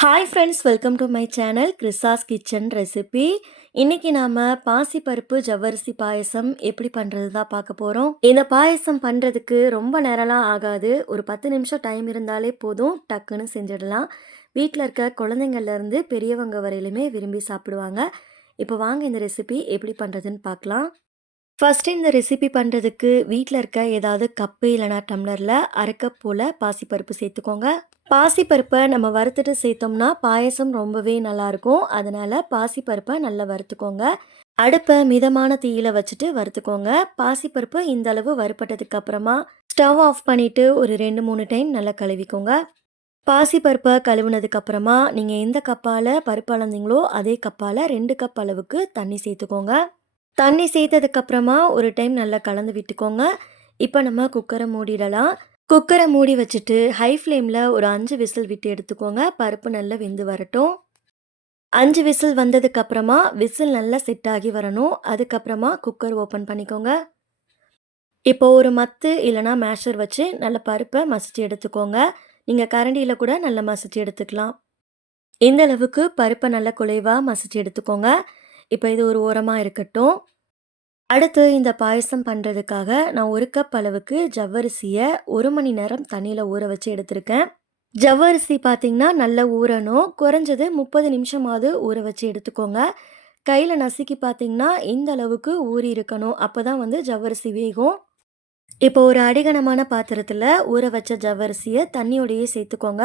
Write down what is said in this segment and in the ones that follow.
Hi friends, welcome to my channel Chris's kitchen recipe. இன்னைக்கு நாம பாசிப்பருப்பு ஜவ்வரிசி பாயசம் எப்படி பண்ணுறது தான் பார்க்க போகிறோம். இந்த பாயசம் பண்ணுறதுக்கு ரொம்ப நேரம்லாம் ஆகாது. ஒரு 10 நிமிஷம் டைம் இருந்தாலே போதும், டக்குன்னு செஞ்சிடலாம். வீட்டில் இருக்க குழந்தைங்கள்லேருந்து பெரியவங்க வரையிலுமே விரும்பி சாப்பிடுவாங்க. இப்போ வாங்க இந்த ரெசிபி எப்படி பண்ணுறதுன்னு பார்க்கலாம். ஃபஸ்ட்டு இந்த ரெசிபி பண்ணுறதுக்கு வீட்டில் இருக்க ஏதாவது கப்பு இல்லைனா டம்ளரில் அரை கப் போல் பாசிப்பருப்பு சேர்த்துக்கோங்க. பாசிப்பருப்பை நம்ம வறுத்துட்டு சேர்த்தோம்னா பாயசம் ரொம்பவே நல்லாயிருக்கும். அதனால் பாசிப்பருப்பை நல்லா வறுத்துக்கோங்க. அடுப்பை மிதமான தீயில வச்சுட்டு வறுத்துக்கோங்க. பாசிப்பருப்பு இந்த அளவு வறுப்பட்டதுக்கு அப்புறமா ஸ்டவ் ஆஃப் பண்ணிவிட்டு ஒரு 2-3 டைம் நல்லா கழுவிக்கோங்க. பாசிப்பருப்பை கழுவுனதுக்கு அப்புறமா நீங்கள் எந்த கப்பால் பருப்பு அளந்தீங்களோ அதே கப்பால் 2 கப் அளவுக்கு தண்ணி சேர்த்துக்கோங்க. தண்ணி சேர்த்ததுக்கப்புறமா ஒரு டைம் நல்லா கலந்து விட்டுக்கோங்க. இப்போ நம்ம குக்கரை மூடிடலாம். குக்கரை மூடி வச்சுட்டு ஹை ஃப்ளேமில் ஒரு 5 விசில் விட்டு எடுத்துக்கோங்க. பருப்பு நல்லா வெந்து வரட்டும். 5 விசில் வந்ததுக்கப்புறமா விசில் நல்லா செட் ஆகி வரணும். அதுக்கப்புறமா குக்கர் ஓப்பன் பண்ணிக்கோங்க. இப்போ ஒரு மத்து இல்லைனா மேஷர் வச்சு நல்ல பருப்பை மசிச்சு எடுத்துக்கோங்க. நீங்கள் கரண்டியில் கூட நல்லா மசிச்சு எடுத்துக்கலாம். இந்த அளவுக்கு பருப்பை நல்லா குலைவாக மசிச்சு எடுத்துக்கோங்க. இப்போ இது ஒரு ஓரமாக இருக்கட்டும். அடுத்து இந்த பாயசம் பண்ணுறதுக்காக நான் 1 கப் அளவுக்கு ஜவ்வரிசியை 1 மணி நேரம் தண்ணியில் ஊற வச்சு எடுத்திருக்கேன். ஜவ்வரிசி பார்த்திங்கன்னா நல்லா ஊறணும். குறைஞ்சது 30 நிமிஷமாவது ஊற வச்சு எடுத்துக்கோங்க. கையில் நசுக்கி பார்த்திங்கன்னா இந்த அளவுக்கு ஊறி இருக்கணும். அப்போ தான் ஜவ்வரிசி வேகும். இப்போ ஒரு அடிகனமான பாத்திரத்தில் ஊற வச்ச ஜவ்வரிசியை தண்ணியோடையே சேர்த்துக்கோங்க.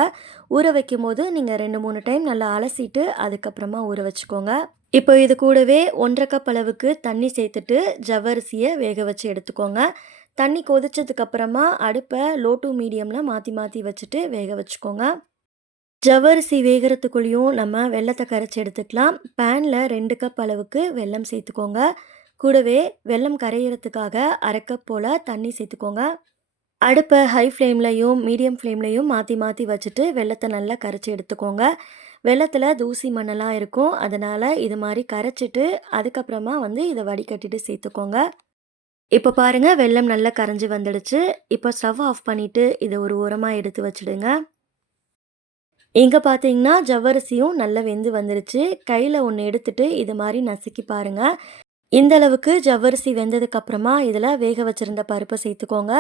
ஊற வைக்கும் போது நீங்கள் 2-3 டைம் நல்லா அலசிட்டு அதுக்கப்புறமா ஊற வச்சுக்கோங்க. இப்போ இது கூடவே 1/2 கப் அளவுக்கு தண்ணி சேர்த்துட்டு ஜவ்வரிசியை வேக வச்சு எடுத்துக்கோங்க. தண்ணி கொதிச்சதுக்கப்புறமா அடுப்பை லோ டு மீடியமில் மாற்றி மாற்றி வச்சுட்டு வேக வச்சுக்கோங்க. ஜவ்வரிசி வேகிறதுக்குள்ளேயும் நம்ம வெல்லத்தை கரைச்சி எடுத்துக்கலாம். பேனில் 2 கப் அளவுக்கு வெல்லம் சேர்த்துக்கோங்க. கூடவே வெல்லம் கரையிறதுக்காக அரை கப் போல் தண்ணி சேர்த்துக்கோங்க. அடுப்பை ஹை ஃப்ளேம்லையும் மீடியம் ஃப்ளேம்லையும் மாற்றி மாற்றி வச்சுட்டு வெல்லத்தை நல்லா கரைச்சி எடுத்துக்கோங்க. வெல்லத்தில் தூசி மண்ணெல்லாம் இருக்கும். அதனால் இது மாதிரி கரைச்சிட்டு அதுக்கப்புறமா இதை வடிகட்டிட்டு சேர்த்துக்கோங்க. இப்போ பாருங்கள், வெல்லம் நல்லா கரைஞ்சி வந்துடுச்சு. இப்போ ஸ்டவ் ஆஃப் பண்ணிவிட்டு இதை ஒரு ஓரமாக எடுத்து வச்சுடுங்க. இங்கே பார்த்தீங்கன்னா ஜவ்வரிசியும் நல்லா வெந்து வந்துருச்சு. கையில் ஒன்று எடுத்துட்டு இது மாதிரி நசுக்கி பாருங்கள். இந்த அளவுக்கு ஜவ்வரிசி வெந்ததுக்கப்புறமா இதில் வேக வச்சுருந்த பருப்பை சேர்த்துக்கோங்க.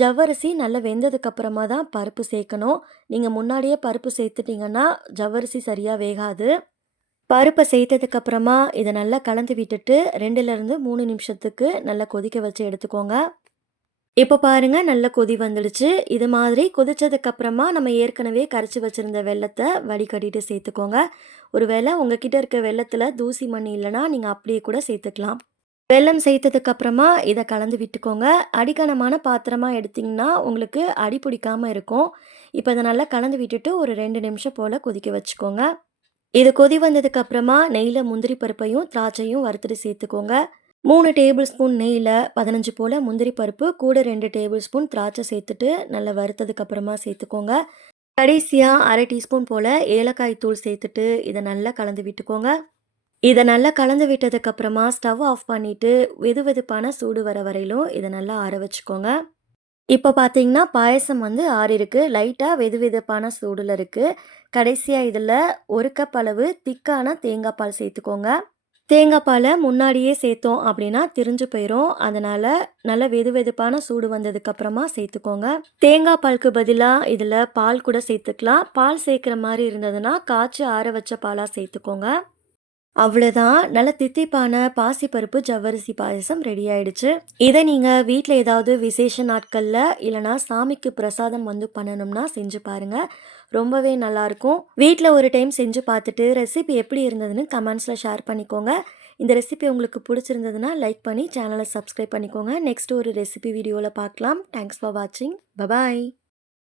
ஜவ்வரிசி நல்லா வெந்ததுக்கப்புறமா தான் பருப்பு சேர்க்கணும். நீங்கள் முன்னாடியே பருப்பு சேர்த்துட்டிங்கன்னா ஜவ்வரிசி சரியாக வேகாது. பருப்பை சேர்த்ததுக்கப்புறமா இதை நல்லா கலந்து விட்டுட்டு 2லேருந்து 3 நிமிஷத்துக்கு நல்லா கொதிக்க வச்சு எடுத்துக்கோங்க. இப்போ பாருங்கள், நல்ல கொதி வந்துடுச்சு. இது மாதிரி கொதிச்சதுக்கப்புறமா நம்ம ஏற்கனவே கரைச்சி வச்சுருந்த வெல்லத்தை வடிகட்டிட்டு சேர்த்துக்கோங்க. ஒரு வேளை உங்ககிட்ட இருக்க வெல்லத்தில் தூசி மண் இல்லைனா நீங்கள் அப்படியே கூட சேர்த்துக்கலாம். வெல்லம் சேர்த்ததுக்கப்புறமா இதை கலந்து விட்டுக்கோங்க. அடிக்கனமான பாத்திரமாக எடுத்திங்கன்னா உங்களுக்கு அடி பிடிக்காமல் இருக்கும். இப்போ இதை நல்லா கலந்து விட்டுட்டு ஒரு 2 நிமிஷம் போல் கொதிக்க வச்சுக்கோங்க. இது கொதி வந்ததுக்கப்புறமா நெய்யில் முந்திரி பருப்பையும் திராட்சையும் வறுத்துட்டு சேர்த்துக்கோங்க. 3 டேபிள் ஸ்பூன் நெய்யில் 15 போல் முந்திரி பருப்பு கூட 2 டேபிள் ஸ்பூன் திராட்சை சேர்த்துட்டு நல்லா வறுத்ததுக்கப்புறமா சேர்த்துக்கோங்க. கடைசியாக அரை டீஸ்பூன் போல் ஏலக்காய் தூள் சேர்த்துட்டு இதை நல்லா கலந்து விட்டுக்கோங்க. இதை நல்லா கலந்து விட்டதுக்கப்புறமா ஸ்டவ் ஆஃப் பண்ணிவிட்டு வெது வெதுப்பான சூடு வர வரையிலும் இதை நல்லா ஆற வச்சுக்கோங்க. இப்போ பார்த்தீங்கன்னா பாயசம் ஆறிருக்கு. லைட்டாக வெது வெதுப்பான சூடில் இருக்குது. கடைசியாக இதில் 1 கப் அளவு திக்கான தேங்காய் பால் சேர்த்துக்கோங்க. தேங்காய் பாலை முன்னாடியே சேர்த்தோம் அப்படின்னா திரிஞ்சு போயிடும். அதனால் நல்லா வெது வெதுப்பான சூடு வந்ததுக்கப்புறமா சேர்த்துக்கோங்க. தேங்காய் பாலுக்கு பதிலாக இதில் பால் கூட சேர்த்துக்கலாம். பால் சேர்க்குற மாதிரி இருந்ததுன்னா காய்ச்சி ஆற வச்ச பாலாக சேர்த்துக்கோங்க. அவ்வளோதான், நல்ல தித்திப்பான பாசிப்பருப்பு ஜவ்வரிசி பாயசம் ரெடி ஆயிடுச்சு. இதை நீங்கள் வீட்டில் ஏதாவது விசேஷ நாட்களில் இல்லைனா சாமிக்கு பிரசாதம் பண்ணணும்னா செஞ்சு பாருங்கள். ரொம்பவே நல்லாயிருக்கும். வீட்டில் ஒரு டைம் செஞ்சு பார்த்துட்டு ரெசிபி எப்படி இருந்ததுன்னு கமெண்ட்ஸில் ஷேர் பண்ணிக்கோங்க. இந்த ரெசிபி உங்களுக்கு பிடிச்சிருந்ததுன்னா லைக் பண்ணி சேனலை சப்ஸ்கிரைப் பண்ணிக்கோங்க. நெக்ஸ்ட் ஒரு ரெசிபி வீடியோவில் பார்க்கலாம். தேங்க்ஸ் ஃபார் வாட்சிங். பபாய்.